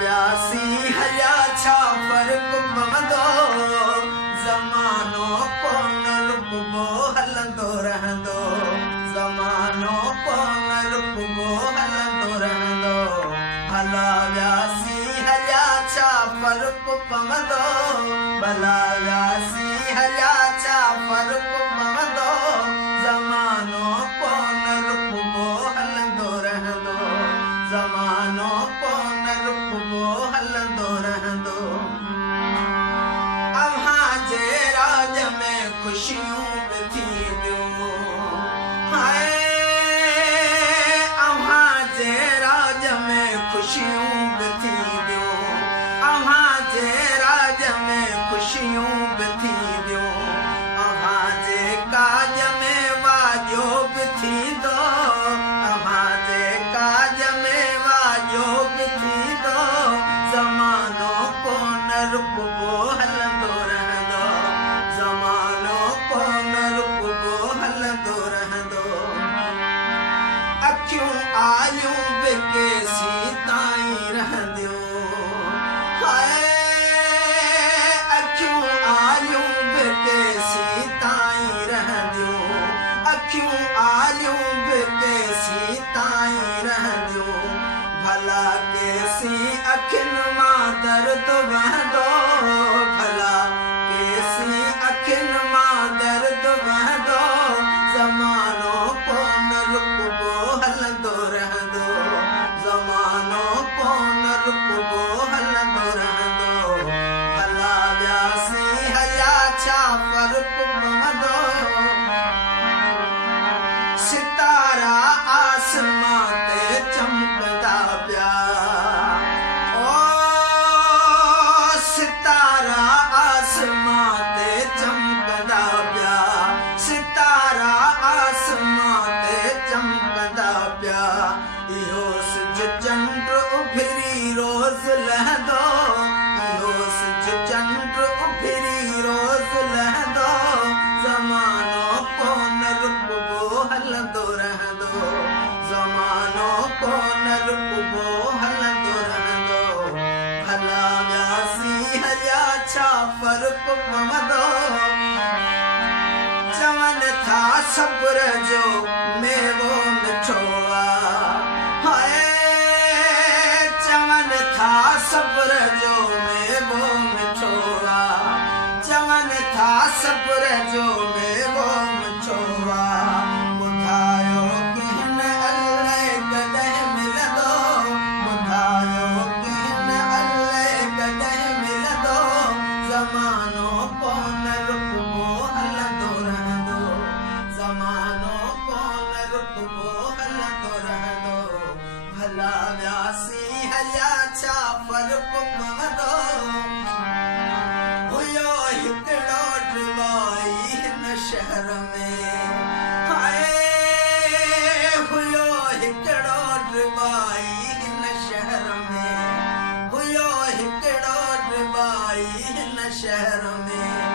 व्यासी हया छा फर्क पवंदो ज़मानो कोन रुकबो हलंदो रहंदो ज़मानो कोन रुकबो हलंदो रहंदो भला व्यासी हया छा फर्क पवंदो भला व्यासी हया छा फर्क पवंदो ज़मानो कोन रुकबो हलंदो रहंदो ज़मानो कोन रुकबो हलंदो रहंदो अव्हां जे राज में खुशियूं बि थींदियूं हाय अव्हां जे राज में खुशियूं बि थींदियूं अव्हां जे राज में खुशियूं बि थींदियूं अव्हां जे काज में वाजो बि थींदो अव्हां जे काज में वाजो बि थींदो ज़मानो कोन रुकबो हलंदो रहंदो ज़मानो कोन रुकबो हलंदो रहंदो अखियूं आयूं बि केसी ताईं रहंदियूं हाय अखियूं आयूं बि केसी ताईं रहंदियूं अखियूं आयूं बि केसी ताईं रहंदियूं भला केसी अखियुनि मां दर्द वहंदो भला केसी अखियुनि मां दर्द वहंदो ज़मानो कोन रुकबो हलंदो रहंदो ज़मानो कोन रुकबो हलंदो रहंदो भला व्यासी हया छा फर्क पवंदो सितारा आसमां ते चमकदा पिया ओ सितारा आसमां ते चमकदा पिया सितारा आसमां ते चमकदा पिया इहो सिज चंड उभिरी रोज़ लहंदो इहो सिज चंड उभिरी रोज़ लहंदो ज़मानो कोन रुकबो हलंदो रहंदो ज़मानो कोन रुकबो हलंदो रहंदो भला व्यासी हया छा फर्क पवंदो चवनि था सब्र जो मेवो मिठो हाय चवनि था सब्र जो मेवो मिठो चवनि था सब्र जो मेवो मिठो ॿुधायो किन अलाए कॾहिं मिलंदो ॿुधायो किन अलाए कॾहिं मिलंदो ज़मानो कोन रुकबो हलंदो रहंदो ज़मानो कोन रुकबो हलंदो रहंदो भला व्यासी हया छा फर्क पवंदो हुयो हिकिड़ो ड्राई हिन शहर में हाय हुयो हिकिड़ो ड्राई हिन शहर में हुयो हिकिड़ो ड्राई हिन शहर में